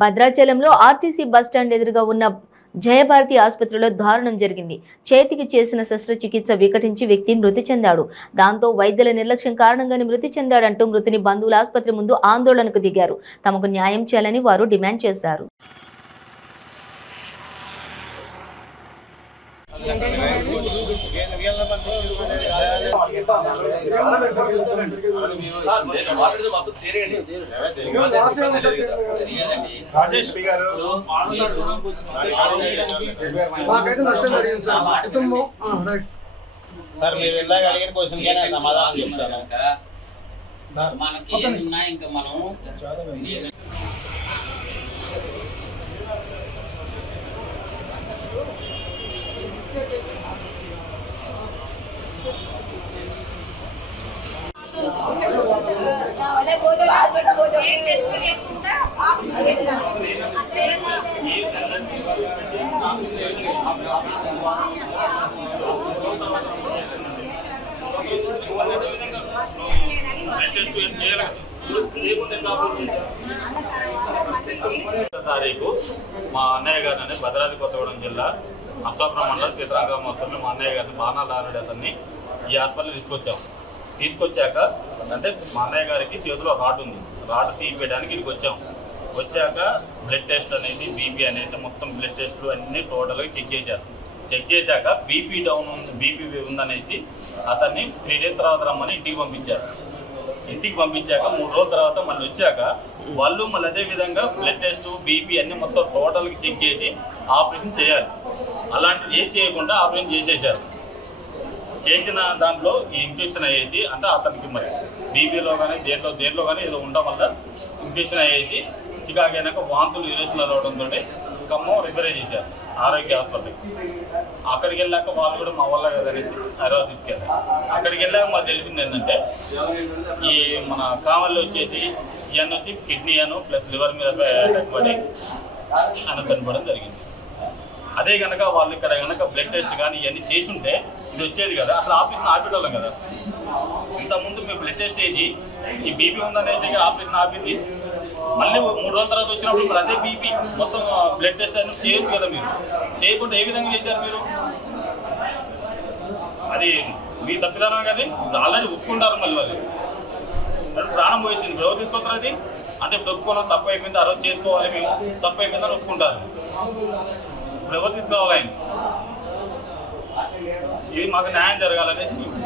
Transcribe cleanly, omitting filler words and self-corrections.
భద్రాచలంలో RTC bus stand ఎదురుగా ఉన్న జయభారతి ఆసుపత్రిలో దారుణం జరిగింది. చేతికి చేసిన శస్త్రచికిత్స వికటించి వ్యక్తి మృతి చెందాడు. దాంతో వైద్యుల నిర్లక్ష్యం కారణంగానే మృతి చెందాడంటూ మృతుని బంధువులు ఆసుపత్రి ముందు ఆందోళనకు దిగారు. తమకు న్యాయం చేయాలని వారు డిమాండ్ చేశారు. సార్ మీరు ఇందాక అడిగిన క్వశ్చన్ కి సమాధానం చెప్తాను. మనకి ఏమున్నా ఇంకా మనం తారీఖు మా అన్నయ్య గారిని భద్రాద్రి కొత్తగూడెం జిల్లా అస్తాపురం మండలం చిత్రాంగం మొత్తం మా అన్నయ్య గారిని బాణాలు అతన్ని ఈ హాస్పిటల్ తీసుకొచ్చాక అంటే మా అన్నయ్య గారికి చేతిలో రాడ్ ఉంది, రాడ్ తీపియడానికి ఇక్కడికి వచ్చాక బ్లడ్ టెస్ట్ అనేది బీపీ అనేది మొత్తం బ్లడ్ టెస్ట్లు అన్ని టోటల్గా చెక్ చేశాక బీపీ ఉందనేసి అతన్ని 3 days తర్వాత రమ్మని ఇంటికి పంపించాక 3 రోజుల తర్వాత మళ్ళీ వచ్చాక వాళ్ళు మళ్ళీ అదే విధంగా బ్లడ్ టెస్ట్ బీపీ అన్ని మొత్తం టోటల్గా చెక్ చేసి ఆపరేషన్ చేయాలి. అలాంటిది ఏం చేయకుండా ఆపరేషన్ చేసేసారు. చేసిన దాంట్లో ఈ ఇన్ఫెక్షన్ అయ్యేసి అంటే అతనికి మరి బీపీలో కానీ దేంట్లో కానీ ఏదో ఉండడం వల్ల ఇన్ఫెక్షన్ అయ్యేసి చికాకైనాక వాంతులు యూరిన్లు రావడంతో ఖమ్మం రిఫర్ చేశారు ఆరోగ్య హాస్పిటల్కి. అక్కడికి వెళ్ళాక వాళ్ళు కూడా మా వల్ల కదనేసి హైదరాబాద్ తీసుకెళ్ళారు. అక్కడికి వెళ్ళాక మాకు తెలిసింది ఏంటంటే ఈ మన కామల్లో వచ్చేసి ఇవన్నీ వచ్చి కిడ్నీ ప్లస్ లివర్ మీద అటాక్ పడి చనిపోవడం జరిగింది. అదే కనుక వాళ్ళు ఇక్కడ కనుక బ్లడ్ టెస్ట్ కానీ ఇవన్నీ చేసుంటే ఇది వచ్చేది కదా, అసలు ఆపరేషన్ ఆపేటోళ్ళం కదా. ఇంతకుముందు మేము బ్లడ్ టెస్ట్ చేసి ఈ బీపీ ఉందనేసి ఆపరేషన్ ఆపింది. మళ్ళీ 3 రోజుల తర్వాత వచ్చినప్పుడు మరి అదే బీపీ మొత్తం బ్లడ్ టెస్ట్ అని చేయొచ్చు కదా. మీరు చేయకుండా ఏ విధంగా చేశారు? మీరు అది మీ తప్పిదనం కదా. ఆల్రెడీ ఒప్పుకుంటారు. మళ్ళీ వాళ్ళు ప్రాణం పోయింది. ఎవరు తీసుకొస్తారు అది? అంటే ఇప్పుడు ఒప్పుకోవడం తప్పు అయిపోయింది, ఆ రోజు చేసుకోవాలి మేము, తప్పు అయిపోయిందని ఒప్పుకుంటారు. ఇప్పుడు ఎవరు తీసుకోవాలి? ఆయన ఇది మాకు న్యాయం జరగాలనేసి మేము